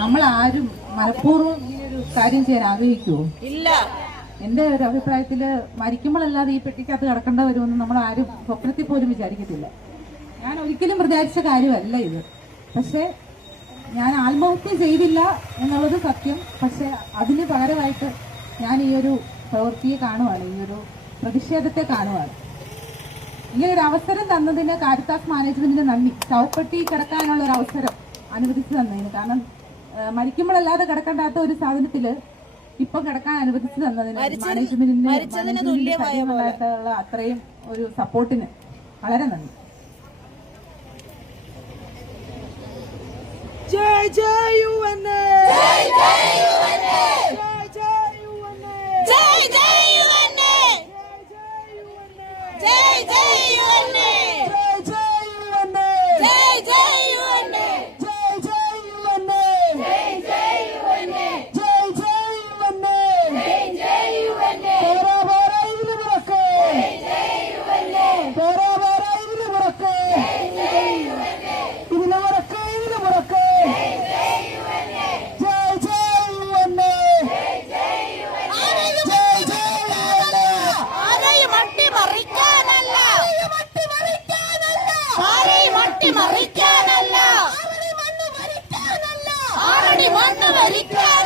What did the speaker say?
നമ്മൾ ആരും മനഃപൂർവ്വം ഈ ഒരു കാര്യം ചെയ്യാൻ ആഗ്രഹിക്കുമോ? ഇല്ല. എന്റെ ഒരു അഭിപ്രായത്തില് മരിക്കുമ്പോഴല്ലാതെ ഈ പെട്ടിക്കകത്ത് കിടക്കേണ്ട വരുമെന്ന് നമ്മൾ ആരും സ്വപ്നത്തിൽ പോലും വിചാരിക്കത്തില്ല. ഞാൻ ഒരിക്കലും വിചാരിച്ച കാര്യമല്ല ഇത്. പക്ഷെ ഞാൻ ആത്മഹത്യ ചെയ്തില്ല എന്നുള്ളത് സത്യം. പക്ഷെ അതിന് പകരമായിട്ട് ഞാൻ ഈ ഒരു പ്രവൃത്തിയെ കാണുവാണ്, ഈ ഒരു പ്രതിഷേധത്തെ കാണുവാണ്. ഇങ്ങനെ ഒരു അവസരം തന്നതിന് കാരിത്താസ് മാനേജ്മെന്റിന് നന്ദി. ശവപ്പെട്ടി കിടക്കാനുള്ള ഒരു അവസരം അനുവദിച്ചു തന്നതിന്. കാരണം മരിക്കുമ്പോഴല്ലാതെ കിടക്കേണ്ടാത്ത ഒരു സാധനത്തില് ഇപ്പം കിടക്കാൻ അനുവദിച്ചു തന്നതിന് മാനേജ്മെന്റിന് അത്രയും ഒരു സപ്പോർട്ടിന് വളരെ നന്ദി. ജയ് ജയ് യുവനെ, ജയ് ജയ് യുവനെ, ജയ് ജയ് യുവനെ, ജയ് ജയ് യുവനെ, ജയ് ജയ് യുവനെ, ജയ് ജയ് യുവനെ, ജയ് ജയ് യുവനെ, ജയ് ജയ് യുവനെ, ജയ് ജയ് യുവനെ, ജയ് ജയ് യുവനെ, ജയ് ജയ് യുവനെ, പോരാ പോരാ ഇതിന് പുറക്ക്, ജയ് ജയ് യുവനെ, പോരാ പോരാ ഇതിന് പുറക്ക്, ജയ് ജയ് യുവനെ, ഇതിന് പുറക്ക്, ഇതിന് പുറക്ക്, ജയ് ജയ് യുവനെ, ജയ് ജയ് യുവനെ, ജയ് ജയ് യുവനെ, ജയ് ജയ് യുവനെ. ആരെയും അട്ടിമറിക്കാനല്ല, ആരെയും അട്ടിമറിക്കാനല്ല, ആരെയും അട്ടിമറിക്കാനല്ല, ആരടി മണ്ണ് ഭരിക്കാനല്ല, ആരടി മണ്ണ് ഭരിക്കാൻ.